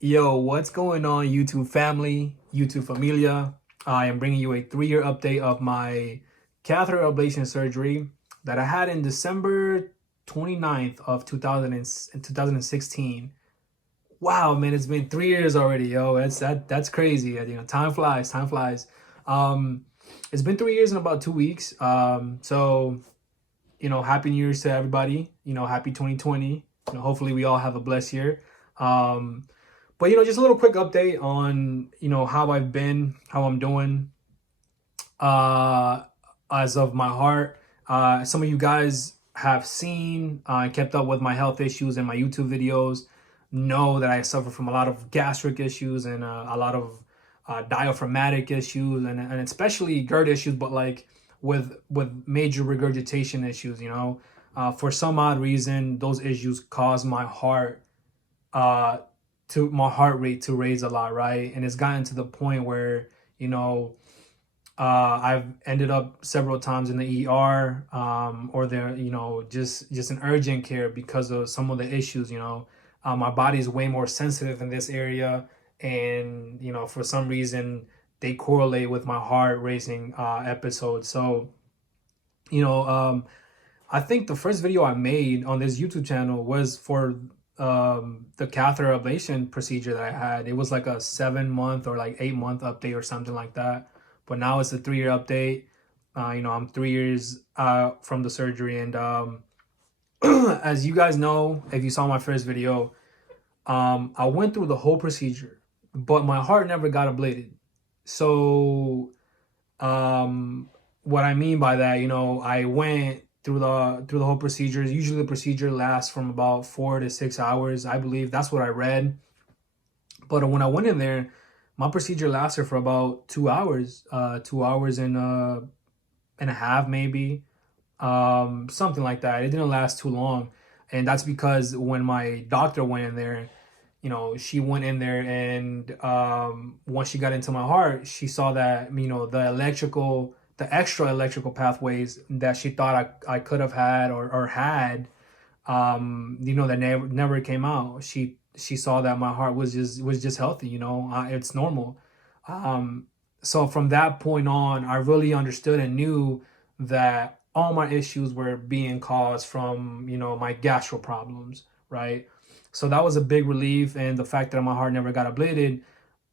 Yo, what's going on, YouTube family, YouTube familia? I am bringing you a 3-year update of my catheter ablation surgery that I had in December 29th of 2016. Wow, man, it's been 3 years already, yo. That's crazy. Time flies, time flies. Um, it's been 3 years in about 2 weeks. Happy New Year's to everybody. Happy 2020. Hopefully we all have a blessed year. Um, but just a little quick update on how I've been, how I'm doing uh as of my heart. Some of you guys have seen kept up with my health issues and my YouTube videos, know that I suffer from a lot of gastric issues and a lot of diaphragmatic issues and especially GERD issues, but like with major regurgitation issues. For some odd reason, those issues cause uh my heart rate to raise a lot, right? And it's gotten to the point where you know I've ended up several times in the ER, or there, just an urgent care because of some of the issues. My body is way more sensitive in this area, and for some reason they correlate with my heart racing episodes. So, you know, um, I think the first video I made on this YouTube channel was for the catheter ablation procedure that I had. It was like a 7 month or like 8 month update or something like that. But now it's a 3-year update. I'm 3 years from the surgery, and as you guys know, if you saw my first video, I went through the whole procedure, but my heart never got ablated. So what I mean by that, I went through the whole procedure. Usually the procedure lasts from about 4 to 6 hours, I believe. That's what I read. But when I went in there, my procedure lasted for about 2 hours, 2 hours and a half, maybe, something like that. It didn't last too long, and that's because when my doctor went in there, she went in there, and once she got into my heart, she saw that the extra electrical pathways that she thought I could have had or had, that never came out. She saw that my heart was just healthy. It's normal. Um, so from that point on, I really understood and knew that all my issues were being caused from my gastro problems, right? So that was a big relief, and the fact that my heart never got ablated,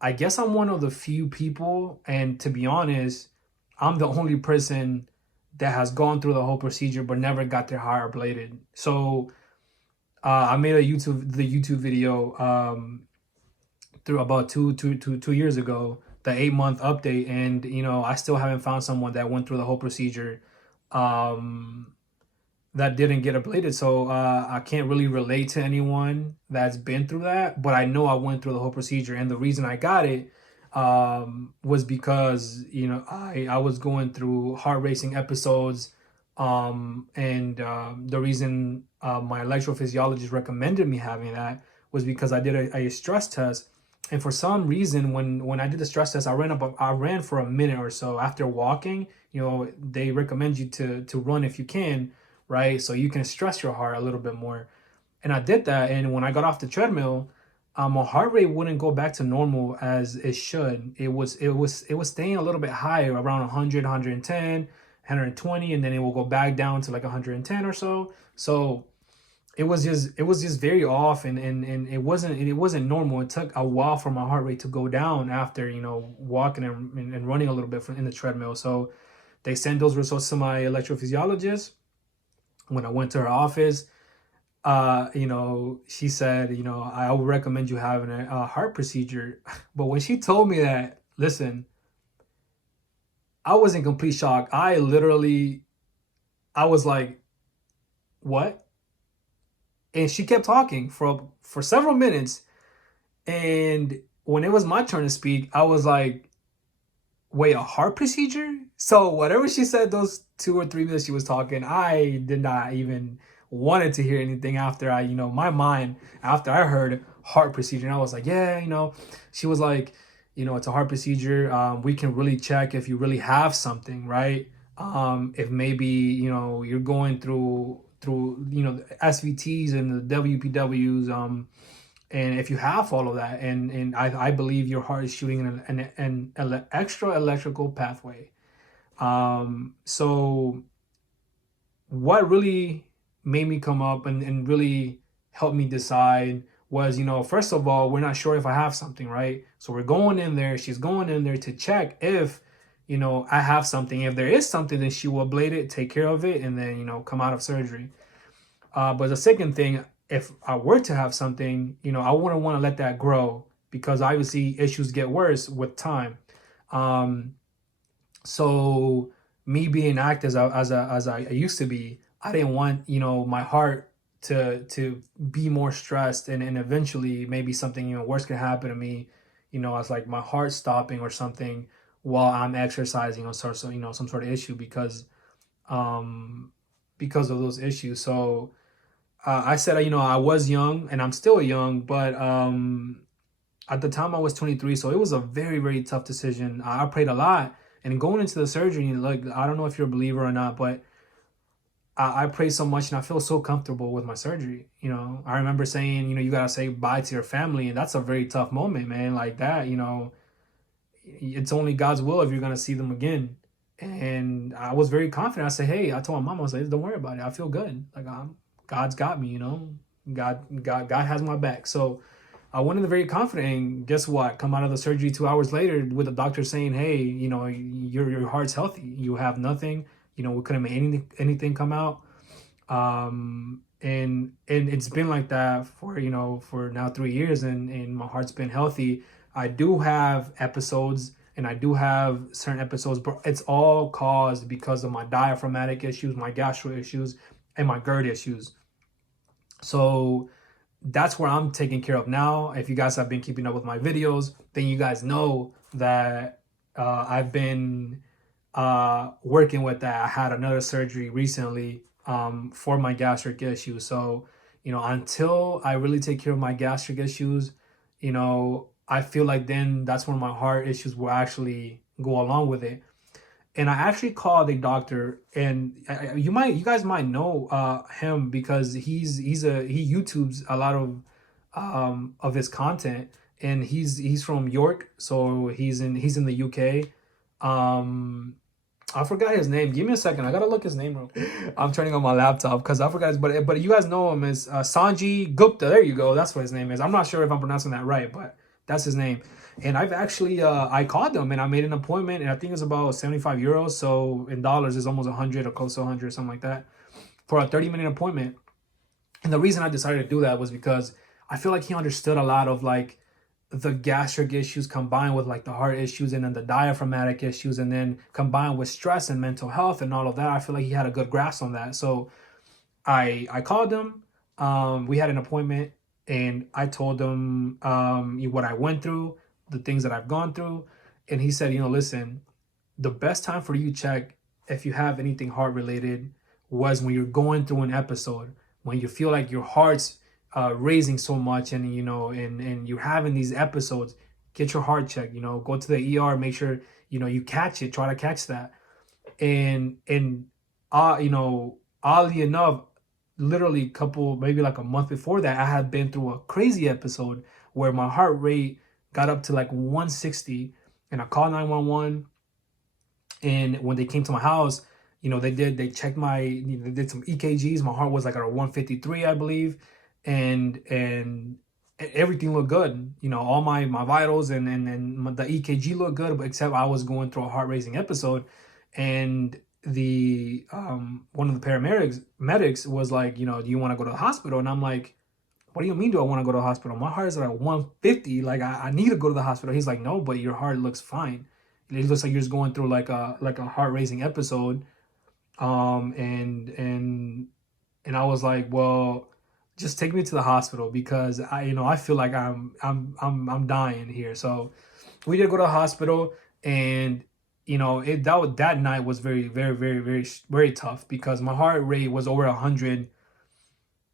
I guess I'm one of the few people, and to be honest, I'm the only person that has gone through the whole procedure but never got their heart ablated. So I made the YouTube video through about 2 years ago, the 8 month update, and I still haven't found someone that went through the whole procedure um, that didn't get ablated. So I can't really relate to anyone that's been through that, but I know I went through the whole procedure, and the reason I got it was because I was going through heart racing episodes, and the reason my electrophysiologist recommended me having that was because I did a stress test, and for some reason when I did the stress test, I ran for a minute or so after walking. They recommend you to run if you can, right? So you can stress your heart a little bit more. And I did that, and when I got off the treadmill, my heart rate wouldn't go back to normal as it should. It was staying a little bit higher, around 100, 110, 120, and then it will go back down to like 110 or so. So it was just very off, and it wasn't normal. It took a while for my heart rate to go down after walking and running a little bit in the treadmill. So they sent those results to my electrophysiologist. When I went to her office, she said, I would recommend you having a heart procedure. But when she told me that, listen, I was in complete shock. I was like, what? And she kept talking for several minutes. And when it was my turn to speak, I was like, wait, a heart procedure? So whatever she said, those 2 or 3 minutes she was talking, I did not even wanted to hear anything after my mind, after I heard heart procedure. And I was like, yeah, she was like, it's a heart procedure. We can really check if you really have something, right? If maybe, you're going through the SVTs and the WPWs, And if you have all of that, and I believe your heart is shooting an extra electrical pathway. So what really made me come up and really helped me decide was, first of all, we're not sure if I have something, right? So we're going in there, she's going in there to check if, I have something. If there is something, then she will ablate it, take care of it, and then, come out of surgery. But the second thing, if I were to have something, I wouldn't want to let that grow, because obviously issues get worse with time. Um, so me being active as I used to be, I didn't want, my heart to be more stressed, and eventually maybe something even worse could happen to me, as like my heart stopping or something while I'm exercising, or some sort of issue, um because of those issues. So I said, I was young and I'm still young, but at the time I was 23, so it was a very, very tough decision. I prayed a lot, and going into the surgery, like, I don't know if you're a believer or not, but I prayed so much, and I feel so comfortable with my surgery. I remember saying, you gotta say bye to your family, and that's a very tough moment, man. Like that, it's only God's will if you're gonna see them again. And I was very confident. I said, hey, I told my mom, I was like, don't worry about it. I feel good. Like, God's got me. God has my back. So I went in very confident, and guess what? Come out of the surgery 2 hours later with the doctor saying, hey, your heart's healthy. You have nothing. We couldn't make anything come out. And it's been like that for now 3 years, and my heart's been healthy. I do have episodes, and I do have certain episodes, but it's all caused because of my diaphragmatic issues, my gastro issues, and my GERD issues. So that's where I'm taking care of now. If you guys have been keeping up with my videos, then you guys know that I've been working with that. I had another surgery recently for my gastric issues. So, until I really take care of my gastric issues, I feel like then that's when my heart issues will actually go along with it. And I actually called a doctor, and you guys might know him, because he YouTubes a lot of his content, and he's from York, so he's in the UK. I forgot his name. Give me a second. I gotta look his name real quick. I'm turning on my laptop because I forgot his, but you guys know him as Sanjay Gupta. There you go. That's what his name is. I'm not sure if I'm pronouncing that right, but that's his name. And I've actually I called him, and I made an appointment, and I think it's about 75 euros. So in dollars, it's almost 100 or close to 100, something like that, for a 30-minute appointment. And the reason I decided to do that was because I feel like he understood a lot of like the gastric issues combined with like the heart issues, and then the diaphragmatic issues, and then combined with stress and mental health and all of that. I feel like he had a good grasp on that. So I called him. We had an appointment, and I told him what I went through, the things that I've gone through. And he said, listen, the best time for you to check if you have anything heart related was when you're going through an episode, when you feel like your heart's raising so much, and and you're having these episodes. Get your heart checked. Go to the ER, make sure you catch it, try to catch that. And oddly enough, literally maybe like a month before that, I had been through a crazy episode where my heart rate got up to like 160, and I called 911. And when they came to my house, they checked they did some EKGs. My heart was like at a 153, I believe. And everything looked good. All my vitals and the EKG looked good, but except I was going through a heart racing episode. And the one of the medics was like, do you want to go to the hospital? And I'm like, what do you mean, do I want to go to the hospital? My heart is at 150. Like, I need to go to the hospital. He's like, no, but your heart looks fine. It looks like you're just going through like a heart racing episode. And I was like, well, just take me to the hospital, because I feel like I'm dying here. So we did go to the hospital, and that night was very, very, very, very, very tough, because my heart rate was over 100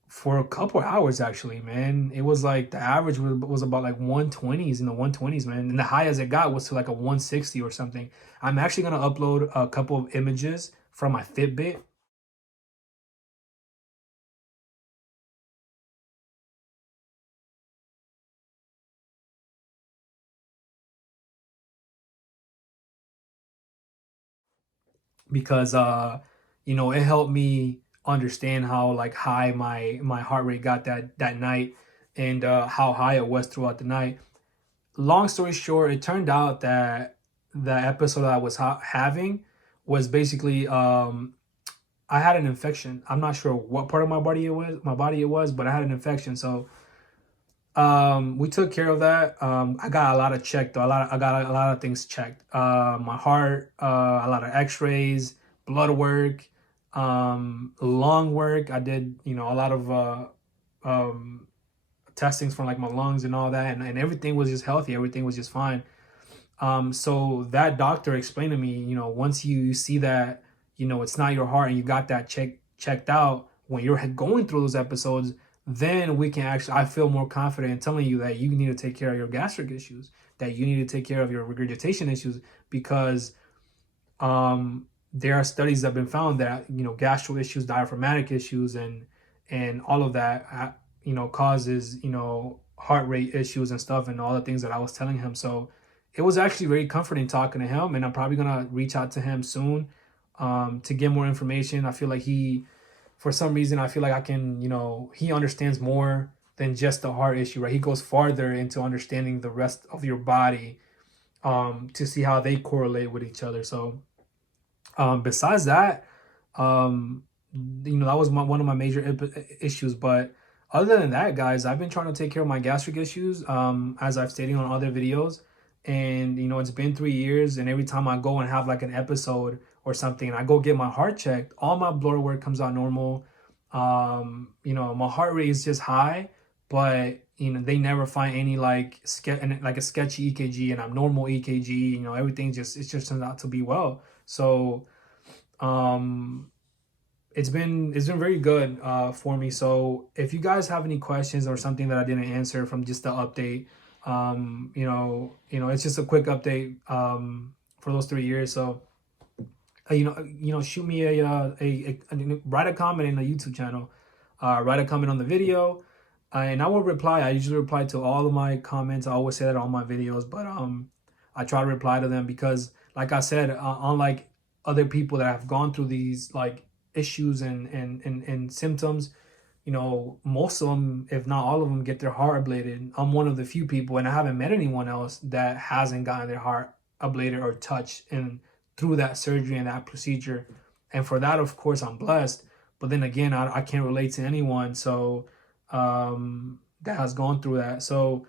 for a couple hours, actually, man. It was like the average was about like 120s, in the 120s, man. And the highest it got was to like a 160 or something. I'm actually going to upload a couple of images from my Fitbit. because you know, it helped me understand how like high my heart rate got that night, and how high it was throughout the night. Long story short, it turned out that the episode that I was having was basically I had an infection. I'm not sure what part of my body it was, but I had an infection. So we took care of that. I got a lot of checked though. I got a lot of things checked. My heart, a lot of x-rays, blood work, lung work. I did, you know, a lot of um testings from like my lungs and all that, and everything was just healthy. Everything was just fine. So that doctor explained to me, you know, once you see that, you know, it's not your heart and you got that checked out, when you're going through those episodes, then we can actually, I feel more confident in telling you that you need to take care of your gastric issues, that you need to take care of your regurgitation issues, because there are studies that have been found that, you know, gastro issues, diaphragmatic issues, and all of that, you know, causes, you know, heart rate issues and stuff, and all the things that I was telling him. So it was actually very comforting talking to him, and I'm probably gonna reach out to him soon to get more information. I feel like he, for some reason, I feel like I can, you know, he understands more than just the heart issue, right? He goes farther into understanding the rest of your body, to see how they correlate with each other. So besides that, um, you know, that was one of my major issues. But other than that, guys, I've been trying to take care of my gastric issues, as I've stated on other videos. And, you know, it's been 3 years, and every time I go and have like an episode or something, and I go get my heart checked, all my blood work comes out normal. You know, my heart rate is just high, but you know, they never find any like like a sketchy EKG, and I'm normal EKG. You know, everything just, it just turns out to be well. So um it's been very good for me. So if you guys have any questions or something that I didn't answer from just the update, it's just a quick update for those 3 years. So shoot me write a comment in the YouTube channel, write a comment on the video, and I will reply. I usually reply to all of my comments. I always say that on my videos, but I try to reply to them because, like I said, unlike other people that have gone through these like issues and symptoms, you know, most of them, if not all of them, get their heart ablated. I'm one of the few people, and I haven't met anyone else that hasn't gotten their heart ablated or touched and through that surgery and that procedure. And for that, of course, I'm blessed. But then again, I can't relate to anyone that has gone through that. So,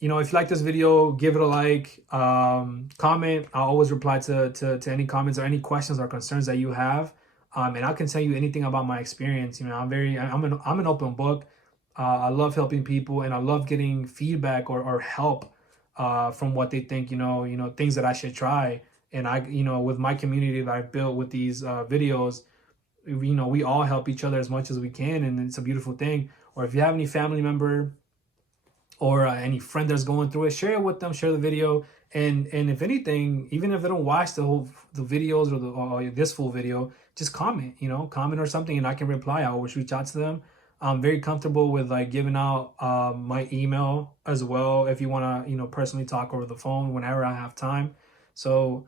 if you like this video, give it a like, comment. I always reply to any comments or any questions or concerns that you have. And I can tell you anything about my experience. You know, I'm an open book. I love helping people, and I love getting feedback or help from what they think, things that I should try. And with my community that I've built with these videos, we all help each other as much as we can, and it's a beautiful thing. Or if you have any family member or any friend that's going through it, share it with them, share the video. And if anything, even if they don't watch the videos or this full video, just comment, comment or something, and I can reply. I always reach out to them. I'm very comfortable with like giving out my email as well if you want to, personally talk over the phone whenever I have time. So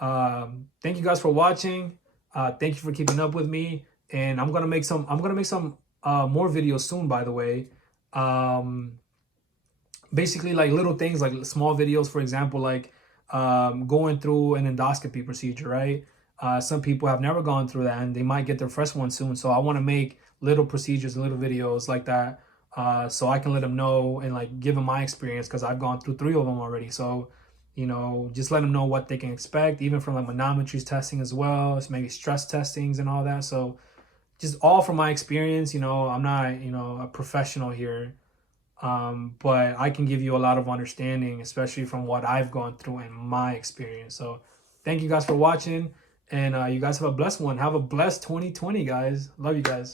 thank you guys for watching. Thank you for keeping up with me. And I'm gonna make some more videos soon, by the way. Basically like little things, like small videos, for example, like going through an endoscopy procedure, right? Some people have never gone through that, and they might get their first one soon. So I want to make little procedures, little videos like that, so I can let them know and like give them my experience, because I've gone through 3 of them already. So, just let them know what they can expect, even from like manometries testing as well, as maybe stress testings and all that. So just all from my experience. I'm not, a professional here, but I can give you a lot of understanding, especially from what I've gone through and my experience. So thank you guys for watching, and you guys have a blessed one. Have a blessed 2020, guys. Love you guys.